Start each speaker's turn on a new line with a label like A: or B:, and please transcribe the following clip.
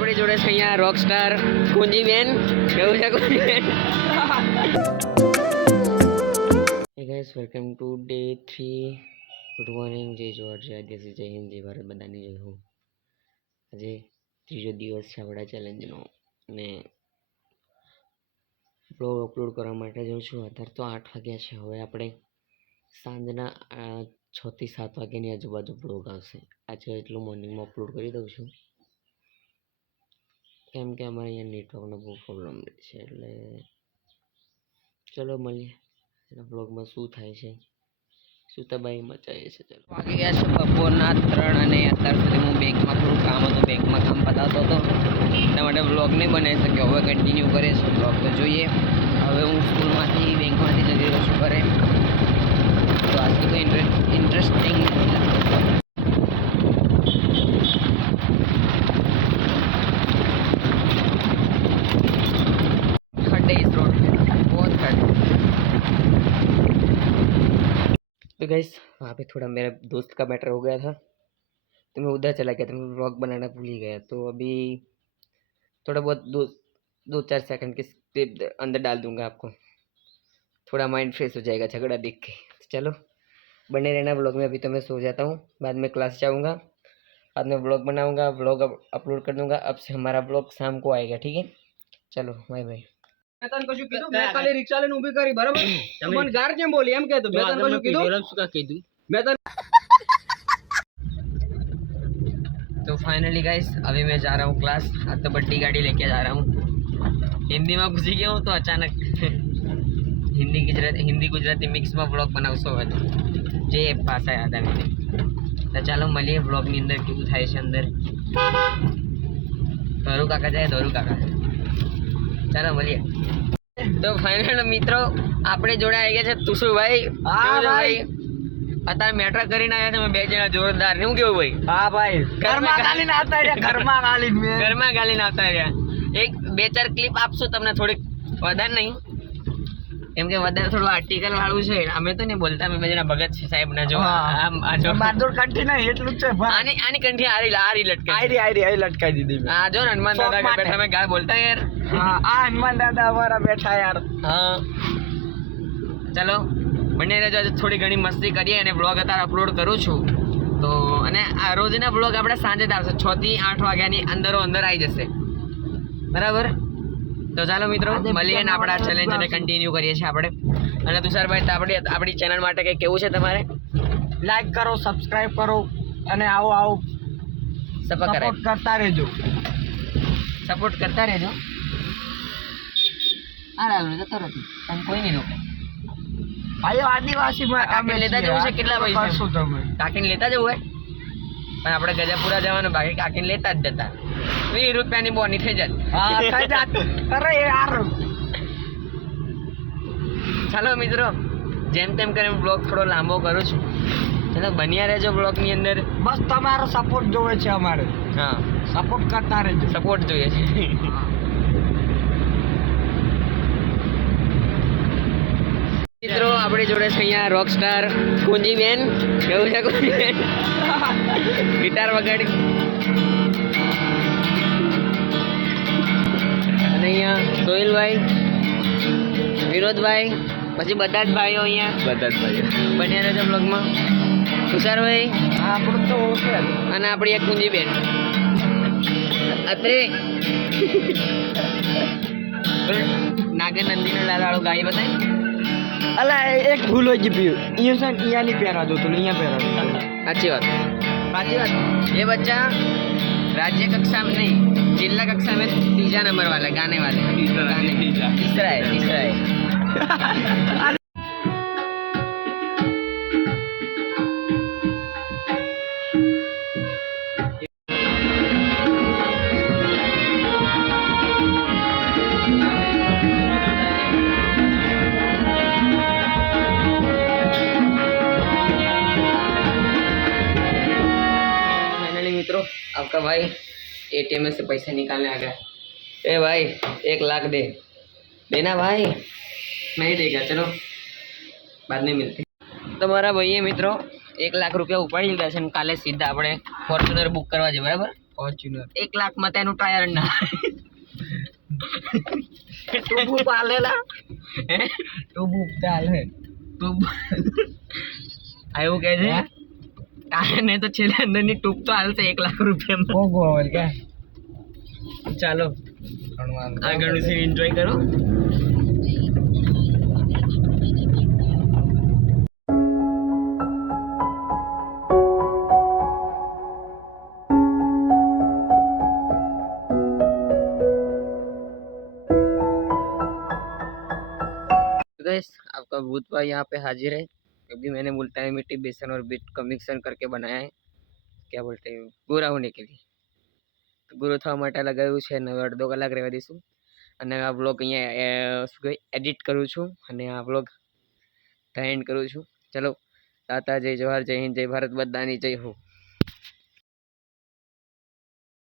A: જોડે છે અહીંયા રોક સ્ટાર કુંજીબેન કેવું છે કુંજીબેન. Hey guys welcome to day three good morning જય જોહાર જય આદિવાસી, જય હિન્દ, જય ભારત, બધાની જય હો. આજે ત્રીજો દિવસ છે આપણા ચેલેન્જનો અને બ્લોગ અપલોડ કરવા માટે જાઉં છું. અત્યારે તો આઠ વાગ્યા છે. હવે આપણે સાંજના આ છ થી સાત વાગ્યાની આજુબાજુ બ્લોગ આવશે. આજે એટલું મોર્નિંગમાં અપલોડ કરી દઉં છું. કેમ કે અમારે અહીંયા નેટવર્કનો બહુ પ્રોબ્લેમ રહે છે, એટલે ચલો મળીએ. એના બ્લોગમાં શું થાય છે? શું તબાહી મચાવીએ છે ચલો. વાગી ગયા છે બપોરના ત્રણ અને અત્યાર સુધી હું બેંકમાં થોડું કામ હતું, બેંકમાં કામ પતાવતો હતો. એટલા માટે બ્લોગ નહીં બનાવી શક્યો, હવે કન્ટિન્યુ કરે છે બ્લોગ તો જોઈએ. હવે હું સ્કૂલમાંથી, બેંકમાંથી જતી રહ્યો છું ઘરે. તો આજથી કોઈ ઇન્ટરેસ્ટિંગ गैस वहाँ पे थोड़ा मेरे दोस्त का मैटर हो गया था तो मैं उधर चला गया था, मैं ब्लॉग बनाना भूल ही गया तो अभी थोड़ा बहुत दो दो चार सेकंड के स्टेप अंदर डाल दूँगा आपको। थोड़ा माइंड फ्रेश हो जाएगा झगड़ा देख के। तो चलो, बने रहना ब्लॉग में, अभी तो मैं सो जाता हूँ, बाद में क्लास जाऊँगा, बाद में ब्लॉग बनाऊँगा ब्लॉग अपलोड कर दूँगा, अब से हमारा ब्लॉग शाम को आएगा, ठीक है? चलो बाय बाय
B: તને કશું કીધું મેં ખાલી રિક્ષા લઈને ઊભી કરી બરાબર તું મને ગાર કેમ બોલી એમ કહેતો મેં તને કશું કીધું મેં તને
A: तो फाइनली गाइस अभी मैं जा रहा हूँ क्लास आज तो बड्डी गाड़ी लेके जा रहा हूँ हिंदी में घुसी गया हूँ तो अचानक हिंदी गुजराती हिंदी गुजराती मिक्स में ब्लॉग બનાવશો હતો જે ભાષા યાદ આવી ગઈ તો ચાલો મળીએ બ્લોગની અંદર કેવું થાય છે અંદર ધોરુ કાકા જાય ધોરુ કાકા ચાલો મળીએ. તો ફાઇનલ મિત્રો આપણે જોડે આવી ગયા છે તુસુભાઈ
B: હા, ભાઈ.
A: અત્યારે મેટ્રો કરીને આવ્યા તમે બે જણા જોરદાર. શું કેવું ભાઈ?
B: હા ભાઈ.
A: ઘરમાં
B: ગાલીને આવતા રહ્યા ઘરમાં ગાલીને.
A: ઘરમાં ગાલીને આવતા રહ્યા. એક બે ચાર ક્લિપ આપશું તમને થોડીક વધારે નહીં. કેમ કે વધારે થોડું આર્ટિકલ વાળું છે અમે તો નહીં બોલતા અમે જેના ભગત છે સાહેબ ના જો આમ આ જો.
B: મારદોડ કંઠી ના એટલું જ છે
A: આની આની કંઠી આરી આરી લટકે.
B: આયરી આયરી આયરી લટકાઈ દીધી
A: આ જો ને હનુમાન દાદા કે બેઠા મે ગાળ બોલતા યાર.
B: હા આ હનુમાન દાદા અમારા બેઠા યાર.
A: હા. ચલો બંને રહેજો થોડી ઘણી મસ્તી કરીએ અને બ્લોગ અત્યારે અપલોડ કરું છું. તો અને આ રોજના બ્લોગ આપણે સાંજે જ આવશે છ થી આઠ વાગ્યાની અંદરો અંદર આવી જશે. બરાબર? તો ચાલો મિત્રો મળીએ ને આપણા ચેલેન્જ અને કન્ટિન્યુ કરીએ છીએ આપણે. અને તુષારભાઈ તો આપણી આપણી ચેનલ માટે કંઈ કેવું છે તમારે?
B: લાઈક કરો સબસ્ક્રાઈબ કરો અને આવો આવો
A: સપોર્ટ
B: કરતા રહેજો.
A: સપોર્ટ કરતા રહેજો. હા લાલુ જતો નથી તમે કોઈ નહીં રોકે.
B: ભાઈઓ આદિવાસીમાં
A: લેતા જવું છે કેટલા પૈસા? કાકીને લેતા જવું હોય? પણ આપણે ગજાપુરા જવાનું બાકી કાકીને લેતા જ જતા. વીસ રૂપિયાની બોની થઈ જત
B: હા થઈ જાત. અરે યાર.
A: ચાલો મિત્રો જેમ તેમ કરીને બ્લોગ થોડો લાંબો કરું છું. ચાલો બન્યા રહેજો બ્લોગની અંદર.
B: બસ તમારો સપોર્ટ જોવે છે અમારે.
A: હા.
B: સપોર્ટ કરતા રહેજો.
A: સપોર્ટ જોઈએ છે. મિત્રો આપણી જોડે છે અહીંયા રોક સ્ટાર કુંજીબેન. કેવું છે કુંજીબેન? ગિટાર વગાડી. અને અહીંયા સોહિલભાઈ વિનોદભાઈ પછી બધા જ ભાઈઓ અહીંયા.
B: બધા જ ભાઈઓ.
A: બન્યા રહેજો બ્લોગમાં તુષારભાઈ?
B: હા આપણું તો ઓળખે.
A: અને આપણી એક કુંજીબેન. અત્રે નાગર નંદીનો લાલાળો ગાય બતાય
B: અલા એ- એક ભૂલ હોય ગઈ પીયું અહીંયા છે ને અહીંયા નહીં પહેરા દો તો અહીંયા પહેરા દો
A: સાચી વાત
B: સાચી વાત
A: ये बच्चा राज्य कक्षा में नहीं जिला कक्षा में तीसरा नंबर वाला गाने वाले गाने तीसरा है तीसरा है आपका भाई एटीएम में से पैसे निकालने आ गया ए भाई एक लाख दे देना भाई नहीं देगा चलो बाद में मिलते તમારા ભાઈએ મિત્રો એક લાખ રૂપિયા ઉપાડી લીધા છે અને કાલે સીધા આપણે ફોર્ચ્યુનર બુક કરવા છે બરાબર
B: ફોર્ચ્યુનર
A: એક લાખ માં તેનું ટાયર ના ટુબુ પાલેલા હે
B: તો બુક ચાલ હે
A: ટુબ આ એવું કહે नहीं तो छेले अंदर नहीं टूक तो हाल से एक लाख
B: रुपये में। वो
A: गोवल
B: क्या?
A: चलो आगे उसे एंजॉय करो। आपका भूत भाई यहाँ पे हाजिर है। क्योंकि मैंने मुल्तानी मिट्टी बेसन और बीट का मिक्सर करके बनाया है क्या बोलते हैं गोरा होने के लिए તો ગોરો થવા માટે લગાવ્યું છે અને હવે અડધો કલાક રહેવા દઈશું અને આ વ્લોગ અહીંયા શું કહે એડિટ કરું છું અને આ વ્લોગ એન્ડ કરું છું ચલો તાતા જય જવાહર જય હિન્દ જય ભારત બધાની જય હો